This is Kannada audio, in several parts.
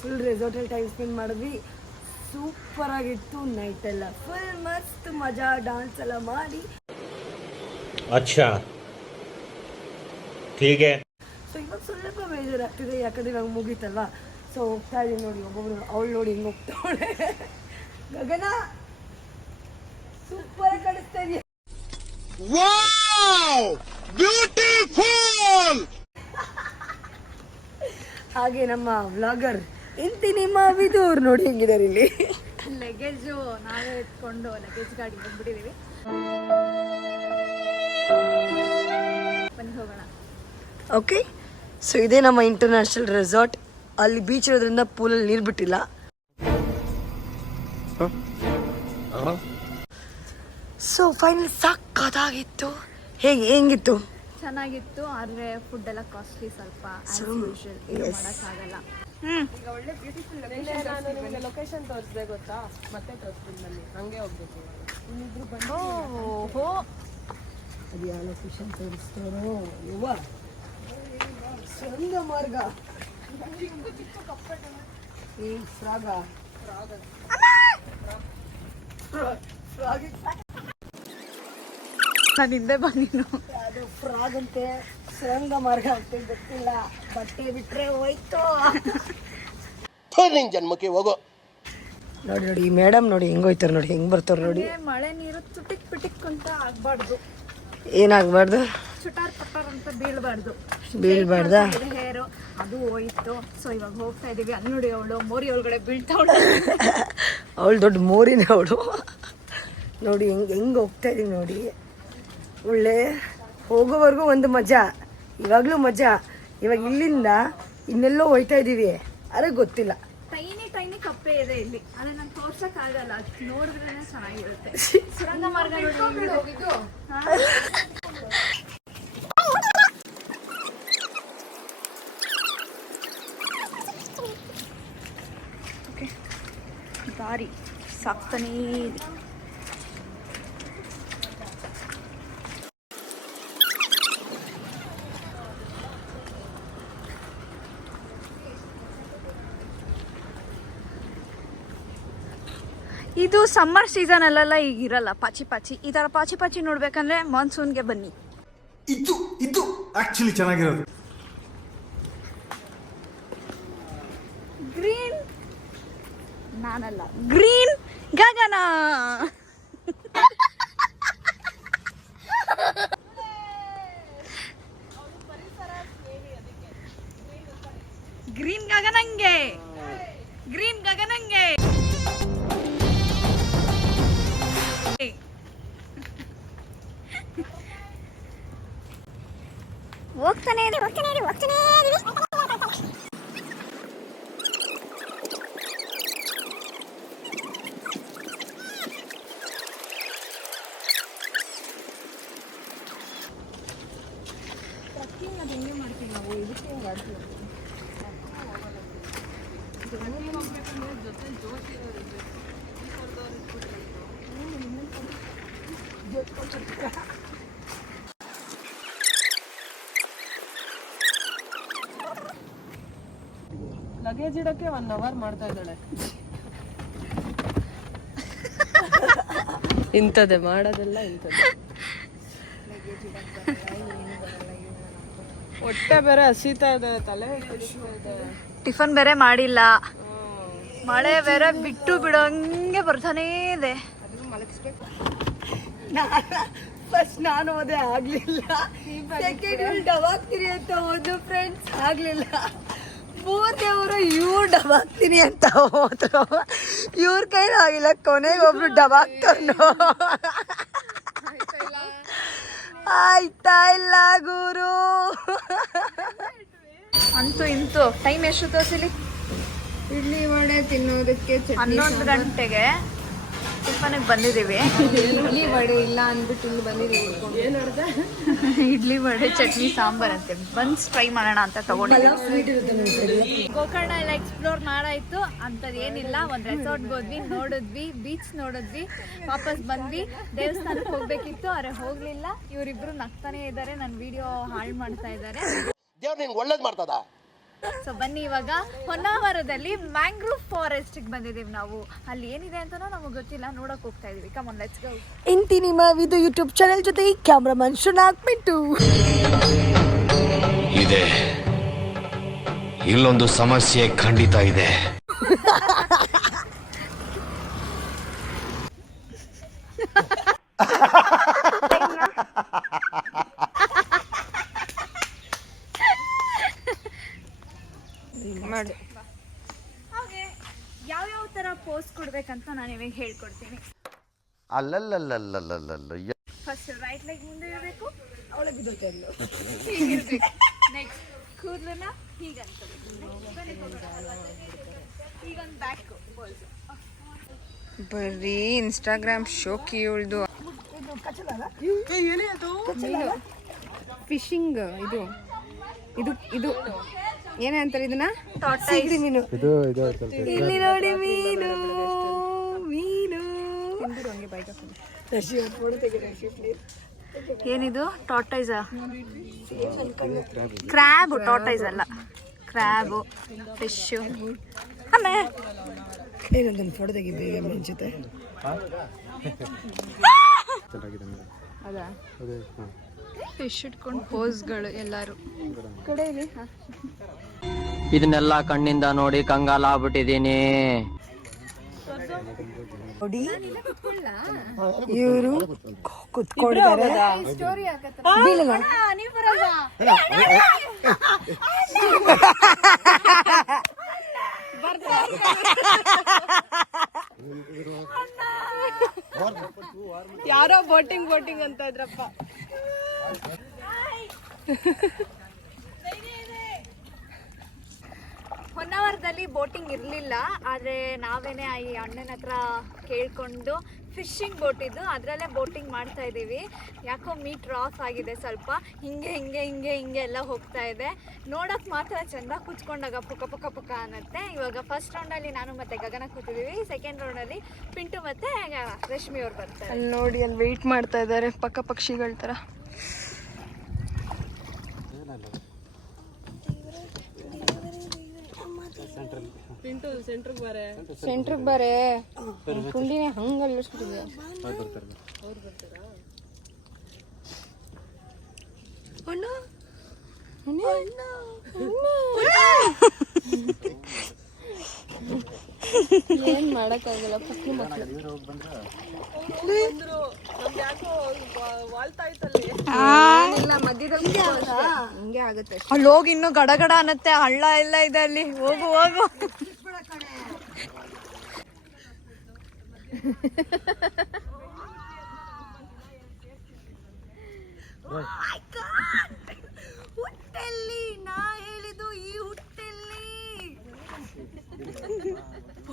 ಫುಲ್ ರೆಸಾರ್ಟಲ್ಲಿ ಟೈಮ್ ಸ್ಪೆಂಡ್ ಮಾಡಿದ್ವಿ. ಸೂಪರ್ ಆಗಿತ್ತು. ನೈಟ್ ಎಲ್ಲ ಫುಲ್ ಮಸ್ತ್ ಮಜಾ, ಡಾನ್ಸ್ ಎಲ್ಲ ಮಾಡಿ. ಅಚ್ಚಾ ಠೀಕ್ ಹೈ. ಸೊ ಇವಾಗ ಸ್ವಲ್ಪ ಬೇಜಾರಾಗ್ತಿದೆ, ಯಾಕಂದ್ರೆ ಇವಾಗ ಮುಗೀತಲ್ವಾ. ಸೊ ಹೋಗ್ತಾ ಇದೀನಿ ನೋಡಿ, ಒಬ್ಬೊಬ್ರು ಅವಳು ನೋಡಿ ಹಿಂಗೆ ಹೋಗ್ತಾವಳೆ. ಗಗನ ಸೂಪರ್ ಕಾಣಿಸ್ತಾ ಇದೆಯಾ? Wow beautiful. ಹಾಗೆ ನಮ್ಮ ವ್ಲಾಗರ್ ಇಂತಿ ನಿಮ್ಮ ವಿದೂರ್ ನೋಡಿ ಹೆಂಗಿದ್ದಾರೆ ಇಲ್ಲಿ. ಲಗೇಜು ನಾವೇ ಎತ್ಕೊಂಡು ಲಗೇಜ್ ಗಾಡಿ ಬಂದ್ಬಿಟ್ಟಿದ್ದೀವಿ. ಬನ್ನಿ ಹೋಗೋಣ. ಓಕೆ, ಸೊ ಇದೇ ನಮ್ಮ ಇಂಟರ್ನ್ಯಾಷನಲ್ ರೆಸಾರ್ಟ್. ಅಲ್ಲಿ ಬೀಚ್ ಇರೋದ್ರಿಂದ ಪೂಲಲ್ಲಿ ನೀರು ಬಿಟ್ಟಿಲ್ಲ. ಸೊ ಫೈನಲ್ ಸಕ್ಕತ್ತಾಗಿತ್ತು. ಹೆಂಗಿತ್ತು? ಚೆನ್ನಾಗಿತ್ತು, ಆದರೆ ಫುಡ್ ಎಲ್ಲ ಕಾಸ್ಟ್ಲಿ ಸ್ವಲ್ಪ. ಮಾಡೋಕ್ಕಾಗಲ್ಲ. ಈಗ ಒಳ್ಳೆ ಬ್ಯೂಟಿಫುಲ್ ಲೊಕೇಶನ್ ತೋರಿಸ್ದೆ ಗೊತ್ತಾ, ಮತ್ತೆ ತೋರಿಸ್ತೀನಿ ಬನ್ನಿ, ಹಂಗೆ ಹೋಗ್ಬೇಕು. ಓಹೋ, ಅದು ಯಾವ ಲೊಕೇಶನ್ ತೋರಿಸ್ತಾರೋ ಯುವ ಚಂದ ಮಾರ್ಗ. ಈ ಫ್ರಾಗ ನಾನು ಹಿಂದೆ ಬಂದಿನು. ಅದು ಫ್ರಾಗ್ ಅಂತೆ, ಸುರಂಗ ಮಾರ್ಗ ಅಂತೆ, ಗೊತ್ತಿಲ್ಲ. ಬಟ್ಟೆ ಬಿಟ್ರೆ ಹೋಯ್ತು. ನಿನ್ ಜನ್ಮಕ್ಕೆ ಹೋಗೋ. ನೋಡಿ ನೋಡಿ ಈ ಮೇಡಮ್ ನೋಡಿ ಹೆಂಗ್ ಹೋಯ್ತಾರ ನೋಡಿ, ಹೆಂಗ್ ಬರ್ತಾರ ನೋಡಿ. ಮಳೆ ನೀರು ಚುಟಿಕ್ ಪಿಟಿಕ್ ಅಂತ ಆಗ್ಬಾರ್ದು, ಏನಾಗ್ಬಾರ್ದು, ಚುಟಾರ್ ಪಟ್ಟಾರ್ ಅಂತ ಬೀಳ್ಬಾರ್ದು. ಬೀಳ್ಬಾರ್ದ? ಹೇರು ಅದು ಹೋಯ್ತು. ಸೊ ಇವಾಗ ಹೋಗ್ತಾ ಇದೀವಿ. ಅಲ್ಲಿ ನೋಡಿ ಅವಳು ಮೋರಿ ಒಳಗಡೆ ಬೀಳ್ತಾವಳು. ಅವಳು ದೊಡ್ಡ ಮೋರಿನೇ ಅವಳು. ನೋಡಿ ಹೆಂಗ್ ಹೋಗ್ತಾ ಇದೀವಿ ನೋಡಿ. ಒಳ್ಳೆ ಹೋಗೋವರೆಗೂ ಒಂದು ಮಜಾ, ಇವಾಗಲೂ ಮಜಾ. ಇವಾಗ ಇಲ್ಲಿಂದ ಇನ್ನೆಲ್ಲೋ ಹೋಯ್ತಾ ಇದೀವಿ, ಅರೆ ಗೊತ್ತಿಲ್ಲ. ಟೈನಿ ಟೈನಿ ಕಪ್ಪೆ ಇದೆ ಇಲ್ಲಿ, ಅದನ್ನ ನಾನು ತೋರ್ಸಕ್ ಆಗಲ್ಲ, ನೋಡಿದ್ರೆ ಚೆನ್ನಾಗಿರುತ್ತೆ. ಸುರಂಗ ಮಾರ್ಗ ಹೋಗಿದ್ದು ದಾರಿ ಸಾಕ್ತಾನೇ ಇದೆ. ಇದು ಸಮ್ಮರ್ ಸೀಸನ್ ಅಲ್ಲೆಲ್ಲ ಈಗ ಇರಲ್ಲ ಪಾಚಿ ಪಾಚಿ. ಈ ತರ ಪಾಚಿ ಪಾಚಿ ನೋಡ್ಬೇಕಂದ್ರೆ ಮಾನ್ಸೂನ್ಗೆ ಬನ್ನಿ. ಇದು ಆಕ್ಚುಲಿ ಚೆನ್ನಾಗಿರೋದು. ಗ್ರೀನ್ ನಾನಲ್ಲ, ಗ್ರೀನ್ ಗಗನ. ಗ್ರೀನ್ ಗಗನಂಗೆ, ಗ್ರೀನ್ ಗಗನಂಗೆ. ಹೋಗ್ತಾನೆ ಹೆಂಗೆ ಮಾಡ್ತೀವಿ ನಾವು, ಇದಕ್ಕೆ ಮಾಡ್ತೀವಿ. ಜೊತೆ ಜೋಶಿ ಲಗೇಜ್ ಇಡಕ್ಕೆ 1 ಅವರ್ ಮಾಡ್ತಾ ಇದ್ದಾಳೆ. ಇಂಥದ್ದೇ ಮಾಡೋದೆಲ್ಲ ಇಂಥದ್ದೇ. ಹೊಟ್ಟೆ ಬೇರೆ ಹಸಿತಾ ಇದೆ, ತಲೆ ಇದೆ, ಟಿಫನ್ ಬೇರೆ ಮಾಡಿಲ್ಲ, ಮಳೆ ಬೇರೆ ಬಿಟ್ಟು ಬಿಡೋಂಗೆ ಬರ್ತಾನೇ ಇದೆ. ಫಸ್ಟ್ ನಾನು ಹೋದೆ, ಆಗ್ಲಿಲ್ಲ. ಸೆಕೆಂಡ್ ಡಬಾಕ್ತೀನಿ ಅಂತ ಹೋದ್ರು ಫ್ರೆಂಡ್ಸ್, ಆಗ್ಲಿಲ್ಲ. ಮೂರನೇವರು ಇವ್ರು ಡಬಾಕ್ತೀನಿ ಅಂತ ಹೋದ್ರು, ಇವ್ರ ಕೈಲಿ ಆಗಿಲ್ಲ. ಕೊನೆಗೆ ಒಬ್ರು ಡಬಾಕ್ತವ್ನು. ಆಯ್ತಾ ಇಲ್ಲ ಗುರು. ಅಂತೂ ಇಂತೂ ಟೈಮ್ ಎಷ್ಟು ತೋರಿಸಲಿ? ಇಡ್ಲಿ ವಡೆ ತಿನ್ನೋದಕ್ಕೆ 11 ಗಂಟೆಗೆ ಟಿಫನ್ಗೆ ಬಂದಿದ್ದೀವಿ. ಇಡ್ಲಿ ವಡೆ ಇಲ್ಲ ಅಂದ್ಬಿಟ್ಟು ಇಲ್ಲಿ ಬಂದಿದ್ದೀವಿ. ಏನು ನೋಡಿದೆ? ಇಡ್ಲಿ ವಡೆ ಚಟ್ನಿ ಸಾಂಬಾರ್ ಅಂತೆ. ಬನ್ಸ್ ಟ್ರೈ ಮಾಡೋಣ ಅಂತ ತಗೊಂಡಿದ್ದೀವಿ. ಗೋಕರ್ಣ ಎಲ್ಲ ಎಕ್ಸ್ಪ್ಲೋರ್ ಮಾಡಾಯ್ತು. ಅಂಥದ್ದು ಏನಿಲ್ಲ, ಒಂದು ರೆಸಾರ್ಟ್ಗೆ ಹೋದ್ವಿ, ನೋಡಿದ್ವಿ, ಬೀಚ್ ನೋಡಿದ್ವಿ, ವಾಪಸ್ ಬಂದ್ವಿ. ದೇವಸ್ಥಾನಕ್ಕೆ ಹೋಗ್ಬೇಕಿತ್ತು, ಆದರೆ ಹೋಗ್ಲಿಲ್ಲ. ಇವರಿಬ್ರು ನಗ್ತಾನೆ ಇದ್ದಾರೆ, ನನ್ನ ವಿಡಿಯೋ ಹಾಳು ಮಾಡ್ತಾ ಇದ್ದಾರೆ. ದೇವ್ರು ನಿನ್ಗೆ ಒಳ್ಳೇದು ಮಾಡ್ತದ. ಸೊ ಬನ್ನಿ ಇವಾಗ ಹೊನ್ನಾವರದಲ್ಲಿ ಮ್ಯಾಂಗ್ರೋವ್ ಫಾರೆಸ್ಟ್ಗೆ ಬಂದಿದ್ದೀವಿ ನಾವು. ಅಲ್ಲಿ ಏನಿದೆ ಅಂತನೂ ನಮಗೆ ಗೊತ್ತಿಲ್ಲ, ನೋಡಕ್ ಹೋಗ್ತಾ ಇದೀವಿ. Come on let's go. ಇಂತಿ ನಿಮ್ಮ ವಿದು ಯೂಟ್ಯೂಬ್ ಚಾನೆಲ್ ಜೊತೆ ಕ್ಯಾಮ್ರಾಮನ್ ಶುನಾಕ್ ಮಿಂಟು ಇದೆ. ಇಲ್ಲೊಂದು ಸಮಸ್ಯೆ ಖಂಡಿತ ಇದೆ. ಹಾಗೆ ಯಾವ್ಯಾವ ತರ ಪೋಸ್ ಕೊಡ್ಬೇಕಂತ ನಾನು ಇವಾಗ ಹೇಳ್ಕೊಡ್ತೀನಿ. ಅಲ್ಲಲ್ಲಲ್ಲಲ್ಲಲ್ಲಲ್ಲ ಫಸ್ಟ್ ರೈಟ್ ಲೆಗ್ ಮುಂದೆ ಇರಬೇಕು, ಅವಳಿಗೆ ಬಿದ್ದೋಕೆ ನೆಕ್ಸ್ಟ್ ಕೂದಲನ್ನ ಹೀಗಂತ, ಹೀಗೊಂದು ಬ್ಯಾಕ್ ಪೋಸ್. ಬರೀ ಇನ್ಸ್ಟಾಗ್ರಾಮ್ ಶೋಕಿ ಇವಳ್ದು. ಫಿಶಿಂಗ್ ಇದು ಇದು ಇದು ಏನೇ ಅಂತಾರೆ ಇದನ್ನ? ಸಿಗಡಿ ಮೀನು. ಇಲ್ಲಿ ನೋಡಿ ಮೀನು ಮೀನು. ಏನಿದು? ಟಾರ್ಟೈಸಾ? ಕ್ರ್ಯಾಬ್. ಟಾರ್ಟೈಸ್ ಅಲ್ಲ, ಕ್ರ್ಯಾಬು, ಫಿಶು. ಆಮೇಲೆ ಏನೊಂದೊಂದು ಫೋಟೋ ತೆಗಿದ್ದೀವಿ ಮೀನ್ ಜೊತೆ. ಅದಾ ಫಿಶ್ ಇಟ್ಕೊಂಡು ಪೋಸ್ಗಳು ಎಲ್ಲರೂ ಕಡೆ ಇದೆ. ಇದನ್ನೆಲ್ಲ ಕಣ್ಣಿಂದ ನೋಡಿ ಕಂಗಾಲ ಆಗ್ಬಿಟ್ಟಿದೀನಿ. ನೋಡಿ ಇವರು ಕುತ್ಕೊಂಡಿದ್ದಾರೆ. ಬೀಳಲ್ಲ. ಯಾರೋ ಬೋಟಿಂಗ್ ಬೋಟಿಂಗ್ ಅಂತ ಇದ್ರಪ್ಪ. ಹೊನ್ನಾವರದಲ್ಲಿ ಬೋಟಿಂಗ್ ಇರಲಿಲ್ಲ, ಆದರೆ ನಾವೇನೇ ಈ ಅಣ್ಣನ ಹತ್ರ ಕೇಳಿಕೊಂಡು ಫಿಶಿಂಗ್ ಬೋಟ್ ಇದ್ದು ಅದರಲ್ಲೇ ಬೋಟಿಂಗ್ ಮಾಡ್ತಾ ಇದ್ದೀವಿ. ಯಾಕೋ ಮೀಟ್ರ್ ಆಫ್ ಆಗಿದೆ ಸ್ವಲ್ಪ, ಹಿಂಗೆ ಹಿಂಗೆ ಹಿಂಗೆ ಹಿಂಗೆ ಎಲ್ಲ ಹೋಗ್ತಾ ಇದೆ. ನೋಡೋಕೆ ಮಾತ್ರ ಚೆಂದ, ಕೂತ್ಕೊಂಡಾಗ ಪುಕ್ಕ ಪುಕ್ಕ ಪುಕ್ಕ ಅನ್ನತ್ತೆ. ಇವಾಗ ಫಸ್ಟ್ ರೌಂಡಲ್ಲಿ ನಾನು ಮತ್ತು ಗಗನ ಕೂತಿದ್ದೀವಿ, ಸೆಕೆಂಡ್ ರೌಂಡಲ್ಲಿ ಪಿಂಟು ಮತ್ತು ರಶ್ಮಿ ಅವ್ರು ಬರ್ತಾರೆ. ಅಲ್ಲಿ ನೋಡಿ, ಅಲ್ಲಿ ವೆಯ್ಟ್ ಮಾಡ್ತಾ ಇದ್ದಾರೆ ಪಕ್ಕ ಪಕ್ಷಿಗಳ ಥರ. ಸೆಂಟ್ರಿಗೆ ಬರೇ ಕುಂಡಿನೇ ಹಂಗಲ್ಲ ಏನ್ ಮಾಡಕ್ಕಾಗಲ್ಲ. ಪಕ್ಕಿ ಮಕ್ಕಳು ಮಧ್ಯದಲ್ಲಿ ಹಿಂಗೆ ಆಗುತ್ತೆ. ಅಲ್ಲಿ ಹೋಗಿ ಇನ್ನೂ ಗಡಗಡ ಅನ್ನತ್ತೆ, ಹಳ್ಳ ಎಲ್ಲ ಇದೆ ಅಲ್ಲಿ. ಹೋಗು ಹೋಗು. ಹುಟ್ಟಲ್ಲಿ ನಾ ಹೇಳಿದ್ದು ಈ ಹುಟ್ಟಲ್ಲಿ.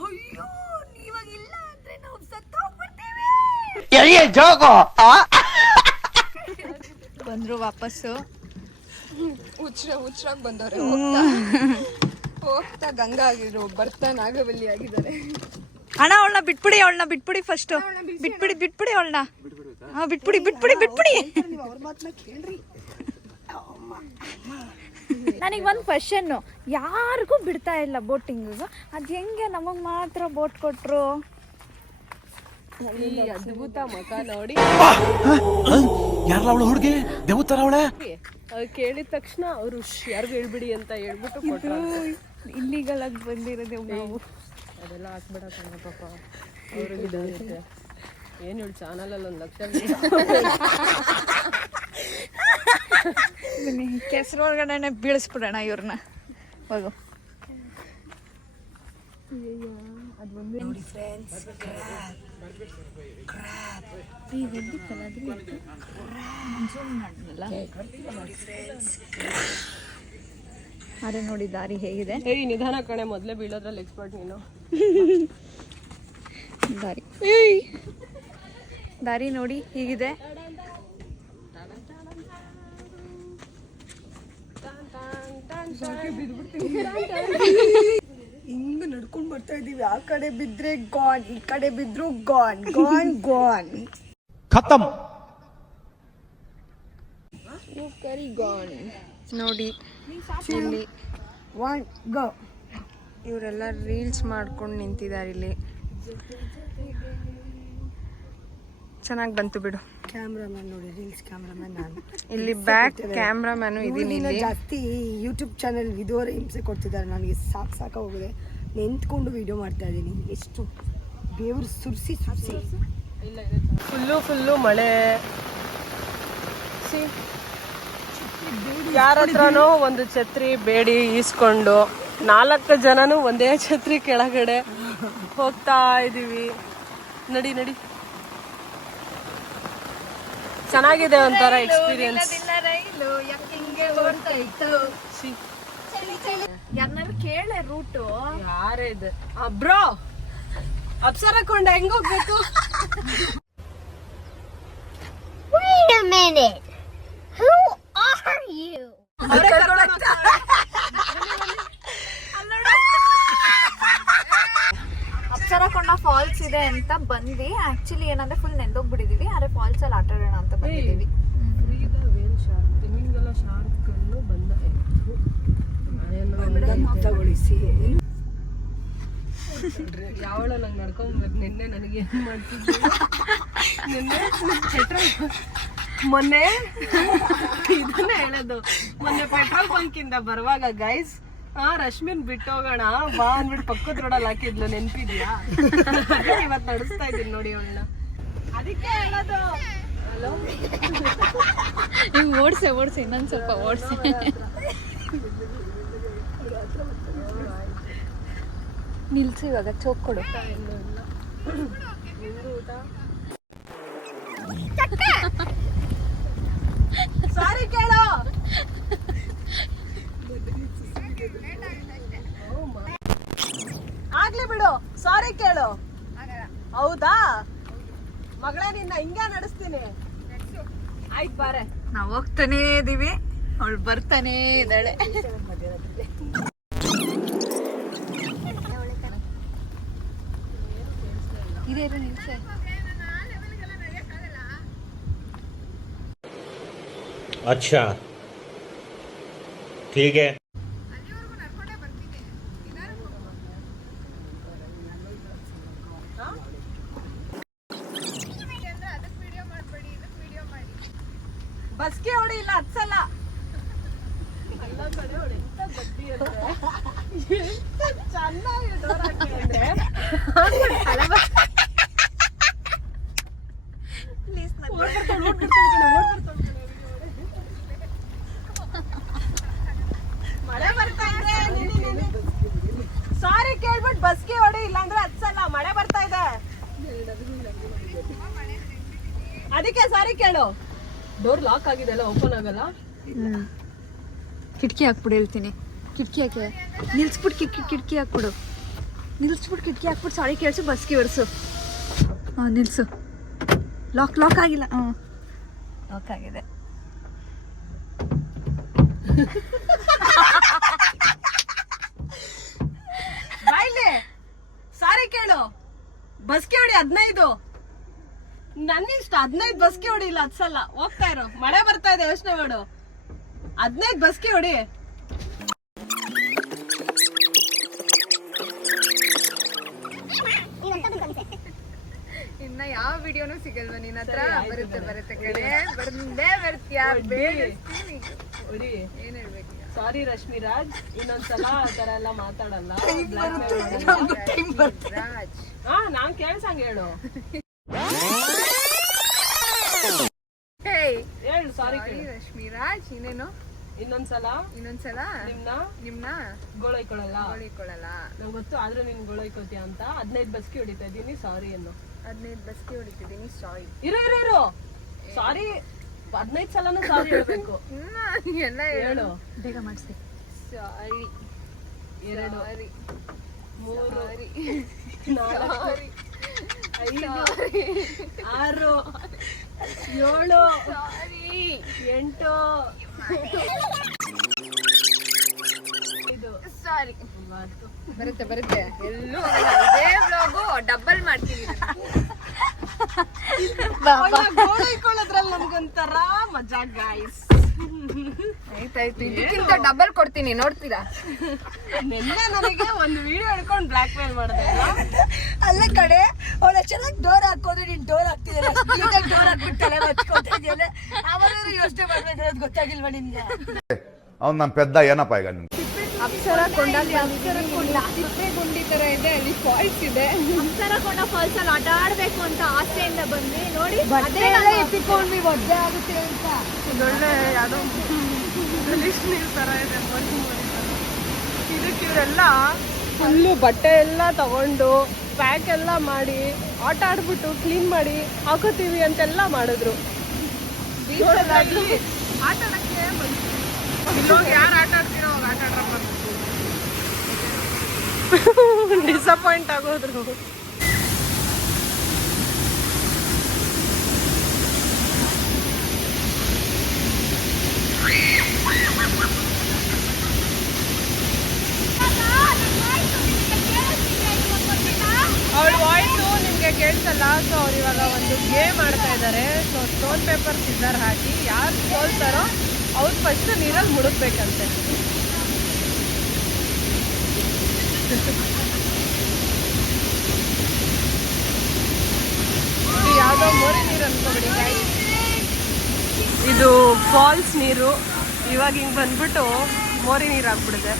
ಅಯ್ಯೋ, ನೀವಾಗ ಇಲ್ಲ ಅಂದ್ರೆ ನಾವು ಸತ್ತೋಗ್ಬಿಡ್ತೀವಿ. ಬಂದ್ರು ವಾಪಸ್ಸು. ಹುಚ್ರಾಗ್ ಬಂದವ್ರೆ. ಹೋಗ್ತಾ ಗಂಗಾ ಆಗಿದ್ರು, ಬರ್ತಾ ನಾಗವಲ್ಲಿ ಆಗಿದ್ದಾರೆ. ಅಣ್ಣ ಅವಳನ್ನ ಬಿಟ್ಬಿಡಿ, ಅವಳನ್ನ ಬಿಟ್ಬಿಡಿ, ಫಸ್ಟ್ ಬಿಟ್ಬಿಡಿ ಬಿಟ್ಬಿಡಿ ಅವಳನ್ನ. ಹಾ ಬಿಟ್ಬಿಡಿ ಬಿಟ್ಬಿಡಿ ಬಿಟ್ಬಿಡಿ. ನನಗೆ ಒಂದು ಕ್ವಶನ್ನು, ಯಾರಿಗೂ ಬಿಡ್ತಾ ಇಲ್ಲ ಬೋಟಿಂಗಿಗೆ, ಅದು ಹೆಂಗೆ ನಮಗೆ ಮಾತ್ರ ಬೋಟ್ ಕೊಟ್ಟರು? ಅದ್ಭುತ ಮಕ ನೋಡಿ. ಯಾರಲ್ಲ ಅವಳು ಹುಡುಗಿ ದೇವತರ ಅವಳೆ ಕೇಳಿದ ತಕ್ಷಣ ಅವ್ರು ಯಾರಿಗೂ ಹೇಳ್ಬಿಡಿ ಅಂತ ಹೇಳ್ಬಿಟ್ಟು ಕೊಟ್ಟರು. ಇಲ್ಲಿಗಲ್ ಆಗಿ ಬಂದಿರೋದು ನಾವು. ಅದೆಲ್ಲ ಹಾಕ್ಬೇಡ ಕಣ ಪಾಪ, ಅವ್ರಿಗೆ ಇದಾಗುತ್ತೆ. ಏನು ಹೇಳಿ ಚಾನಲಲ್ಲಿ 1 ಲಕ್ಷ ಕೆಸರು ಒಳಗಡೆ ಬೀಳಿಸ್ಬಿಡೋಣ ಇವ್ರನ್ನ. ಹೋಗು. ನೋಡಿ ಫ್ರೆಂಡ್ಸ್, ಅರೆ ನೋಡಿ ದಾರಿ ಹೇಗಿದೆ. ಏಯ್ ನಿಧಾನ ಕಣೆ, ಮೊದಲೇ ಬೀಳೋದ್ರಲ್ಲಿ ಎಕ್ಸ್ಪರ್ಟ್ ನೀನು. ದಾರಿ ದಾರಿ ನೋಡಿ ಹೀಗಿದೆ. ಹಿಂಗ ನಡ್ಕೊಂಡ್ ಬರ್ತಾ ಇದೀವಿ. ಆ ಕಡೆ ಬಿದ್ರೆ ಗಾನ್, ಈ ಕಡೆ ಬಿದ್ರು ಗಾನ್ ಗಾನ್ ಗಾನ್. ಖತಮ್. ನೋಡಿ ಇಲ್ಲಿ 1 ಗೋ. ಇವರೆಲ್ಲ ರೀಲ್ಸ್ ಮಾಡ್ಕೊಂಡು ನಿಂತಿದ್ದಾರೆ ಇಲ್ಲಿ. ಚೆನ್ನಾಗಿ ಬಂತು ಬಿಡು. ಕ್ಯಾಮ್ರಾಮನ್ ನೋಡಿ, ರೀಲ್ಸ್ ಕ್ಯಾಮ್ರಾಮನ್ ನಾನು. ಇಲ್ಲಿ ಬ್ಯಾಕ್ ಕ್ಯಾಮ್ರಾಮನು ಇದೀನಿ ಇಲ್ಲಿ. ಜಾಸ್ತಿ ಯೂಟ್ಯೂಬ್ ಚಾನೆಲ್ ವಿಡಿಯೋರೇ ಹಿಂಸೆ ಕೊಡ್ತಿದ್ದಾರೆ ನನಗೆ. ಸಾಕಾಗೋಗಿದೆ. ನಿಂತ್ಕೊಂಡು ವಿಡಿಯೋ ಮಾಡ್ತಾ ಇದ್ದೀನಿ. ಎಷ್ಟು ಬೇವರು ಸುರಿಸಿ ಫುಲ್ಲು ಮಳೆ. ಯಾರ ಹತ್ರನೋ ಒಂದು ಛತ್ರಿ ಬೇಡಿ ಈಸ್ಕೊಂಡು 4 ಜನನು ಒಂದೇ ಛತ್ರಿ ಕೆಳಗಡೆ ಹೋಗ್ತಾ ಇದೀವಿ. ನಡಿ ನಡಿ, ಚೆನ್ನಾಗಿದೆ ಒಂಥರ ಎಕ್ಸ್ಪೀರಿಯನ್ಸ್. ರೈಲು ಯಾರನ್ನಾರು ಕೇಳೆ ರೂಟು. ಯಾರೇ ಇದೆ ಬ್ರೋ, ಅಪ್ಸರ ಕೊಂಡ ಹೆಂಗ್ ಹೋಗ್ಬೇಕು? Wait a minute. Who are you? Apsarakonda falls ಇದೆ ಅಂತ ಬಂದ್ವಿ. ಆಕ್ಚುಲಿ ಏನಂದ್ರೆ ಫುಲ್ ನೆಂದೋಗ್ಬಿಟ್ಟಿದೀವಿ. ಆದ್ರೆ ಫಾಲ್ಸ್ ಅಲ್ಲಿ ಆಟ ಆಡೋಣ ಅಂತ ಬಂದಿದ್ದೀವಿ. ಯಾವಳ ನಂಗೆ ನಡ್ಕೊಂಡ್ಬೇಕು. ನಿನ್ನೆ ನನಗೆ ಏನ್ ಮಾಡ್ತಿದ್ದೆ, ಮೊನ್ನೆ ಇದನ್ನೇ ಹೇಳೋದು. ಮೊನ್ನೆ ಪೆಟ್ರೋಲ್ ಬಂಕಿಂದ ಬರುವಾಗ ಗೈಸ್ ರಶ್ಮಿನ್ ಬಿಟ್ಟು ಹೋಗೋಣ ಬಾ ಅಂದ್ಬಿಟ್ಟು ಪಕ್ಕದ ರೋಡಲ್ಲಿ ಹಾಕಿದ್ಲು, ನೆನ್ಪಿದ್ಯಾ? ಇವತ್ತು ನಡೆಸ್ತಾ ಇದ್ದೀನಿ ನೋಡಿ ಅವಳನ್ನ. ಅದಕ್ಕೆ ಹೇಳೋದು. ಹಲೋ, ಹಿಂಗ್ ಓಡ್ಸೆ ಇನ್ನೊಂದ್ ಸ್ವಲ್ಪ ಓಡ್ಸೆ. ನಿಲ್ಸಿ ಇವಾಗ ಚೋಕ್ ಕೊಡು. ಸಾರಿ ಕೇಳೋ. ಆಗ್ಲಿ ಬಿಡು, ಸಾರಿ ಕೇಳು. ಹೌದಾ ಮಗಳೇ, ನಿನ್ನ ಹಿಂಗೆ ನಡೆಸ್ತೀನಿ. ಆಯ್ತು ಬಾರೆ. ನಾವ್ ಹೋಗ್ತಾನೇ ಇದೀವಿ, ಅವಳು ಬರ್ತಾನೇ ಇದ್ದಾಳೆ. ಇದೇ ನಿಲ್ಸೆ. अच्छा ठीक है. ಬಸ್ಗೆ ಹೊಡಿ, ಇಲ್ಲ ಹತ್ಸಲ್ಲ. ಎಲ್ಲ ಕಡೆ ಹೊಡಿ. ಎಂತ ಗಟ್ಟಿ ಅಂದ್ರೆ ಚೆನ್ನಾಗಿ ಡೋರ್ ಹಾಕಿ ಅಂದ್ರೆ ಮಳೆ ಬರ್ತಾ ಇದೆ. ಸಾರಿ ಕೇಳ್ಬಿಟ್ಟು ಬಸ್ಗೆ ಹೊಡಿ, ಇಲ್ಲಾಂದ್ರೆ ಹತ್ಸಲ್ಲ. ಮಳೆ ಬರ್ತಾ ಇದೆ, ಅದಕ್ಕೆ ಸಾರಿ ಕೇಳು. ಡೋರ್ ಲಾಕ್ ಆಗಿದೆ ಅಲ್ಲ, ಓಪನ್ ಆಗಲ್ಲ. ಕಿಟಕಿ ಹಾಕ್ಬಿಡು ಹೇಳ್ತೀನಿ. ಕಿಟಕಿ ಹಾಕಿ ನಿಲ್ಸ್ಬಿಟ್ಟು ಕಿಟಕಿ ಹಾಕ್ಬಿಡು. ನಿಲ್ಸ್ಬಿಟ್ಟು ಕಿಟಕಿ ಹಾಕ್ಬಿಟ್ಟು ಸಾರಿ ಕೇಳಿಸು, ಬಸ್ಗೆ ಒರೆಸು. ನಿಲ್ಸು. ಲಾಕ್ ಆಗಿಲ್ಲ. ಲಾಕ್ ಆಗಿದೆ. ಬಾಯ್ಲೆ ಸಾರಿ ಕೇಳು. ಬಸ್ಗೆ ಹೊಡಿ 15. ನನ್ನಿಷ್ಟ 15 ಬಸ್ಗೆ ಹೊಡಿ, ಇಲ್ಲ ಹತ್ಸಲ್ಲ. ಹೋಗ್ತಾ ಇರೋ, ಮಳೆ ಬರ್ತಾ ಇದೆ, ಯೋಚನೆ ಮಾಡು. 15 ಬಸ್ಗೆ ಹೊಡಿ. ಇನ್ನ ಯಾವ ವಿಡಿಯೋನು ಸಿಗಲ್ವಾ ನಿನ್ನ ಹತ್ರ? ಬರುತ್ತೆ ಕಡೆ ಬಂದೇ ಬರ್ತೀಯಾ? ಹೊಡಿ. ಏನ್ ಹೇಳ್ಬೇಕು? ಸಾರಿ ರಶ್ಮಿ ರಾಜ್, ಇನ್ನೊಂದ್ಸಲ ಆ ತರ ಎಲ್ಲ ಮಾತಾಡಲ್ಲ. ರಾಜ್, ನಾನ್ ಕೇಳ್ಸಂಗ್ ಹೇಳು. ಹೇಳು ಸಾರಿ ರಶ್ಮಿ ರಾಜ್. ಇನ್ನೇನು? ಇನ್ನೊಂದ್ಸಲ ನಿಮ್ನ ಗೋಳೈಕೊಳ್ಳಲ್ಲ. ನಂಗೆ ಗೊತ್ತು, ಆದ್ರೂ ನೀನ್ ಗೋಳೈಕೋತೀಯ ಅಂತ. 15 ಬಸ್ಗೆ ಹೊಡಿತಾ ಇದ್ದೀನಿ, ಸಾರಿ ಅನ್ನು. 15 ಬಸ್ಗೆ ಹೊಡಿತಿದ್ದೀನಿ, ಸಾರಿ. ಇರು ಸಾರಿ 15 ಸಲನೂ ಸಾರಿ ಹೇಳ್ಬೇಕು. ಎಲ್ಲ ಹೇಳು, ಬೇಗ ಮಾಡಿಸಿ. ಸಾರಿ 2 3 4 5 6 7 8 ಸಾರಿ. ಬರುತ್ತೆ ಎಲ್ಲೂ ಹೋಗಲ್ಲ. ಇದೇ ವ್ಲಾಗು ಡಬಲ್ ಮಾಡ್ತೀನಿ. ಗೋಳು ಇಕ್ಕೊಳ್ಳೋದ್ರಲ್ಲಿ ನಮ್ಗೊಂಥರ ಮಜಾ ಗಾಯ್ಸ್. ಆಯ್ತಾಯ್ತು, ಇದಕ್ಕಿಂತ ಡಬಲ್ ಕೊಡ್ತೀನಿ, ನೋಡ್ತೀರಾ? ನಿನ್ನೆ ನನಗೆ ಒಂದು ವಿಡಿಯೋ ಹಿಡ್ಕೊಂಡು ಬ್ಲಾಕ್ ಮೇಲ್ ಮಾಡಿದೆ. ಅಲ್ಲ ಕಡೆ ಅವಳ ಚೆನ್ನಾಗಿ ಡೋರ್ ಹಾಕೋದು, ನೀನ್ ಡೋರ್ ಹಾಕ್ತಿದ್ಯಲ್ಲ, ಡೋರ್ ಹಾಕ್ಬಿಟ್ಟು ತಲೆ ಹಚ್ಕೋತಾ ಇದೆಯಲ್ಲ, ಅವರವರು ಯೋಚನೆ ಮಾಡ್ಬೇಕು ಅನ್ನೋದು ಗೊತ್ತಾಗಿಲ್ವಾ ನಿನ್ಗೆ? ಅವ್ನು ನನ್ನ ಪೆದ್ದ ಏನಪ್ಪ ಈಗ ನಿಮ್ಗೆ ಅಪ್ಸರ ಕೊಂಡಲ್ಲಿ ತಿಪ್ಪೆ ಗುಂಡಿ ತರ ಇದೆ, ಅಲ್ಲಿ ಫಾಲ್ಸ್ ಇದೆ. ಅಪ್ಸರ ಕೊಂಡ ಫಾಲ್ಸ್ ಅಲ್ಲಿ ಆಟ ಆಡ್ಬೇಕು ಅಂತ ಆಸೆಯಿಂದ ಬಂದ್ವಿ. ನೋಡಿ ಎತ್ತಿಕೊಂಡ್ವಿ, ಒದ್ದೆ ಆಗುತ್ತೆ ಅಂತ. ಒಳ್ಳೆ ಯಾವುದೋ ನೀರು ತರ ಇದೆ. ಇದಕ್ಕೆ ಇವರೆಲ್ಲ ಫುಲ್ಲು ಬಟ್ಟೆ ಎಲ್ಲ ತಗೊಂಡು ಪ್ಯಾಕ್ ಎಲ್ಲ ಮಾಡಿ ಆಟ ಆಡ್ಬಿಟ್ಟು ಕ್ಲೀನ್ ಮಾಡಿ ಹಾಕೋತೀವಿ ಅಂತೆಲ್ಲ ಮಾಡಿದ್ರು. ಆಟ ಆಡಕ್ಕೆ ಯಾರು ಆಟ ಆಡ್ತೀರೋ ಅವಾಗ ಆಟ ಆಡ್ರಪ್ಪ. ಡಿಸಪಾಯಿಂಟ್ ಆಗೋದ್ರು. ಅವಳ ವಾಯ್ಸು ನಿಮಗೆ ಕೇಳಿಸಲ್ಲ. ಸೊ ಅವ್ರು ಇವಾಗ ಒಂದು ಗೇಮ್ ಆಡ್ತಾ ಇದ್ದಾರೆ. ಸೊ ಸ್ಟೋನ್ ಪೇಪರ್ ಸಿಸರ್ ಹಾಕಿ ಯಾರು ಸೋಲ್ತಾರೋ ಅವ್ರು ಫಸ್ಟ್ ನೀರಲ್ಲಿ ಮುಳುಗ್ಬೇಕಂತೆ. ಇದು ಯಾವುದೋ ಮೋರಿ ನೀರು ಅನ್ಕೋಬಿಡಿ. ಇದು ಫಾಲ್ಸ್ ನೀರು. ಇವಾಗ ಹಿಂಗೆ ಬಂದ್ಬಿಟ್ಟು ಮೋರಿ ನೀರು ಆಗ್ಬಿಡಿದೆ.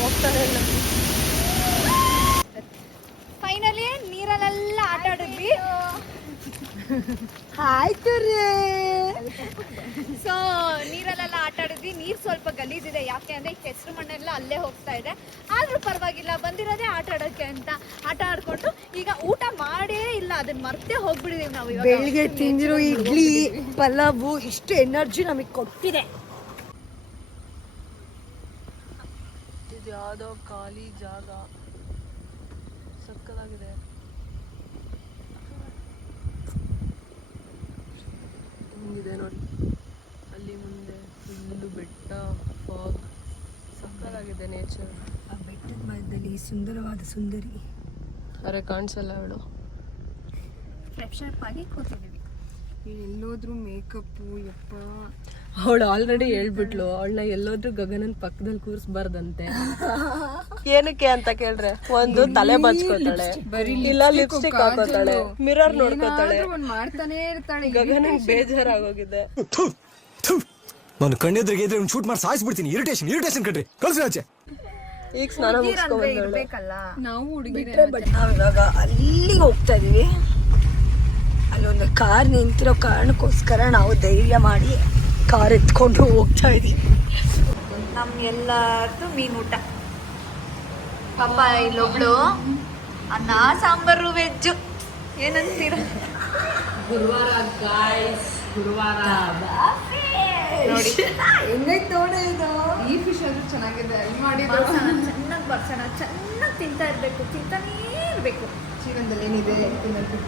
ಹೋಗ್ತಾನೆ ಇಲ್ಲ. ಫೈನಲಿ ನೀರಲ್ಲೆಲ್ಲ ಆಟ ಆಡಿದ್ವಿ. ಆಯ್ತು ರೀ. ಸೊ ನೀರಲ್ಲೆಲ್ಲ ಆಟ ಆಡಿದ್ವಿ. ನೀರು ಸ್ವಲ್ಪ ಗಲೀಜಿದೆ, ಯಾಕೆ ಅಂದ್ರೆ ಈ ಕೆಸರು ಮಣ್ಣೆಲ್ಲ ಅಲ್ಲೇ ಹೋಗ್ತಾ ಇದೆ. ಆದ್ರೂ ಪರವಾಗಿಲ್ಲ, ಬಂದಿರೋದೇ ಆಟ ಆಡೋಕ್ಕೆ ಅಂತ ಆಟ ಆಡ್ಕೊಂಡು ಈಗ ಊಟ ಮಾಡೇ ಇಲ್ಲ, ಅದನ್ನ ಮರ್ತೇ ಹೋಗ್ಬಿಡಿದೀವಿ ನಾವು. ಇವಾಗ ಬೆಳಿಗ್ಗೆ ತಿಂದಿರೋ ಇಡ್ಲಿ ಪಲಾವು ಇಷ್ಟು ಎನರ್ಜಿ ನಮಗೆ ಕೊಟ್ಟಿದೆ. ಇದು ಯಾವುದೋ ಖಾಲಿ ಜಾಗ, ಸಕ್ಕದಾಗಿದೆ. ಹಿಂಗಿದೆ ನೋಡಿ, ಅಲ್ಲಿ ಮುಂದೆ ಫುಲ್ಲು ಬೆಟ್ಟ, ಫಾಗ್, ಸಕ್ಕದಾಗಿದೆ ನೇಚರ್. ಆ ಬೆಟ್ಟದ ಮಧ್ಯದಲ್ಲಿ ಸುಂದರವಾದ ಸುಂದರಿ. ಅರೆ ಕಾಣಿಸಲ್ಲ ಅವಳು. ಫ್ರೆಶ್ ಅಪ್ ಆಗಿ ಕೂತಿದ್ದೀವಿ. ಎಲ್ಲೋದ್ರೂ ಮೇಕಪ್ಪು ಯಪ್ಪ. ಅವಳು ಆಲ್ರೆಡಿ ಹೇಳ್ಬಿಟ್ಲು, ಅವಳನ್ನ ಎಲ್ಲೋದ್ರೂ ಗಗನನ್ ಪಕ್ಕದಲ್ಲಿ ಕೂರಿಸ್ಬಾರ್ದಂತೆ. ಏನಕ್ಕೆ ಅಂತ ಕೇಳ್ರೆ, ಒಂದು ತಲೆ ಬಚ್ಕೋತಾಳೆ, ಇಲ್ಲ ಲಿಪ್ಸ್ಟಿಕ್ ಹಾಕೋತಾಳೆ, ಮಿರರ್ ನೋಡ್ಕೋತಾಳೆ, ಮಾಡ್ತಾನೆ ಇರ್ತಾಳೆ. ಗಗನನ್ ಬೇಜಾರಾಗೋಗಿದೆ. ನಾನು ಕಣ್ಣೆದ್ರಿಗೆ ಇದ್ರೆ ಒಂದು ಶೂಟ್ ಮಾಡಿ ಸಾಯಿಸ್ಬಿಡ್ತೀನಿ. ಇರಿಟೇಷನ್ ಕಣ್ರಿ, ಕಳ್ಸಿ ಆಚೆ. ಈಗ ಸ್ನಾನ ಮುಗಿಸ್ಕೊಂಡ್ಬಂದವಳೆ. ಇರ್ಬೇಕಲ್ಲ, ನಾವು ಬಿಟ್ರೆ ಬಟ್ ನಾವು ಇವಾಗ ಅಲ್ಲಿಗೆ ಹೋಗ್ತಾ ಇದೀವಿ. ಅಲ್ಲೊಂದು ಕಾರ್ ನಿಂತಿರೋ ಕಾರಣಕ್ಕೋಸ್ಕರ ನಾವು ಧೈರ್ಯ ಮಾಡಿ ಕಾರ್ ಎತ್ಕೊಂಡು ಹೋಗ್ತಾ ಇದೀವಿ. ನಮ್ಗೆಲ್ಲರದು ಮೀನು ಊಟ. ಪಾಪ ಇಲ್ಲೊಬ್ಳು ಅನ್ನ ಸಾಂಬಾರು ವೆಜ್ಜು. ಏನಂತೀರ? ಗುರುವಾರ ಗಾಯ್ಸ್, ಗುರುವಾರ ನೋಡಿ ಹೆಂಗೈತೆ ನೋಡಿ ಇದು. ಈ ಫಿಶ್ ಅದು ಚೆನ್ನಾಗಿದೆ. ಚೆನ್ನಾಗಿ ಬರ್ಸೋಣ, ಚೆನ್ನಾಗಿ ತಿಂತಾ ಇರಬೇಕು, ತಿಂತಾನೇ ಇರಬೇಕು. ಜೀವನದಲ್ಲಿ ಏನಿದೆ ತಿನ್ನೋದು.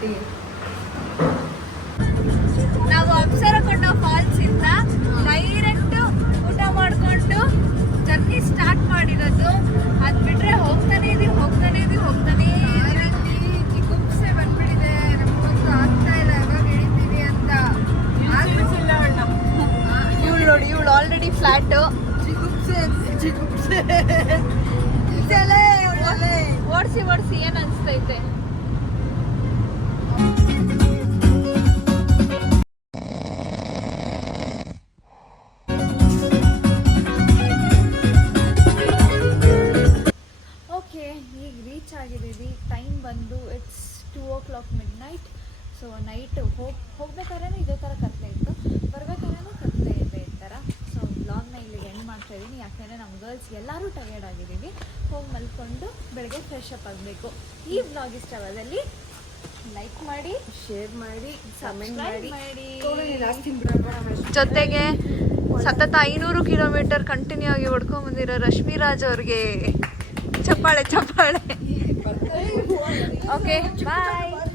ನಾವು ಅಪ್ಸರಕೊಂಡ ಫಾಲ್ಸ್ ಇಂದ ಡೈರೆಕ್ಟ್ ಊಟ ಮಾಡಿಕೊಂಡು ಜರ್ನಿ ಸ್ಟಾರ್ಟ್ ಮಾಡಿರೋದು. ಅದು ಬಿಟ್ರೆ ಹೋಗ್ತಾನೆ ಇದೀವಿ. ಜಿಗುಪ್ಸೆ ಬಂದ್ಬಿಟ್ಟಿದೆ, ನಮಗಂತೂ ಆಗ್ತಾ ಇಲ್ಲ ಯಾವಾಗ ಹಿಡಿತೀವಿ ಅಂತ. ಇವಳು ನೋಡಿ, ಇವಳು ಆಲ್ರೆಡಿ ಫ್ಲಾಟ್. ಜಿಗುಪ್ಸೆ ಓಡಿಸಿ ಏನ್ ಅನ್ಸ್ತೈತೆ? ಓಕೆ, ಈಗ ರೀಚ್ ಆಗಿದ್ದೀವಿ. ಟೈಮ್ ಬಂದು it's 2 o'clock midnight. So night ಹೋಗ್ಬೇಕಾದ್ರೂ ಇದೇ ಥರ ಕತ್ಲೆ ಇತ್ತು, ಬರ್ಬೇಕಾದ್ರೂ ಕತ್ಲೆ ಇದೆ ಈ ಥರ. ಸೊ ವ್ಲಾಗ್ನ ಇಲ್ಲಿಗೆ ಎಂಡ್ ಮಾಡ್ತಾ ಇದ್ದೀನಿ, ಯಾಕೆಂದರೆ ನಮ್ಮ ಗರ್ಲ್ಸ್ ಎಲ್ಲರೂ ಟಯರ್ಡ್ ಆಗಿದ್ದೀವಿ. ಹೋಗಿ ಮಲ್ಕೊಂಡು ಬೆಳಗ್ಗೆ ಫ್ರೆಶ್ ಅಪ್ ಆಗಬೇಕು. ಈ ವ್ಲಾಗ್ ಇಷ್ಟವಾದಲ್ಲಿ ಲೈಕ್ ಮಾಡಿ, ಶೇರ್ ಮಾಡಿ, ಕಮೆಂಟ್ ಮಾಡಿ. ಜೊತೆಗೆ ಸತತ 500 ಕಿಲೋಮೀಟರ್ ಕಂಟಿನ್ಯೂ ಆಗಿ ಹೊಡ್ಕೊಂಡ್ಬಂದಿರೋ ರಶ್ಮಿರಾಜ್ ಅವ್ರಿಗೆ ಚಪ್ಪಾಳೆ. ಓಕೆ, ಬಾಯ್.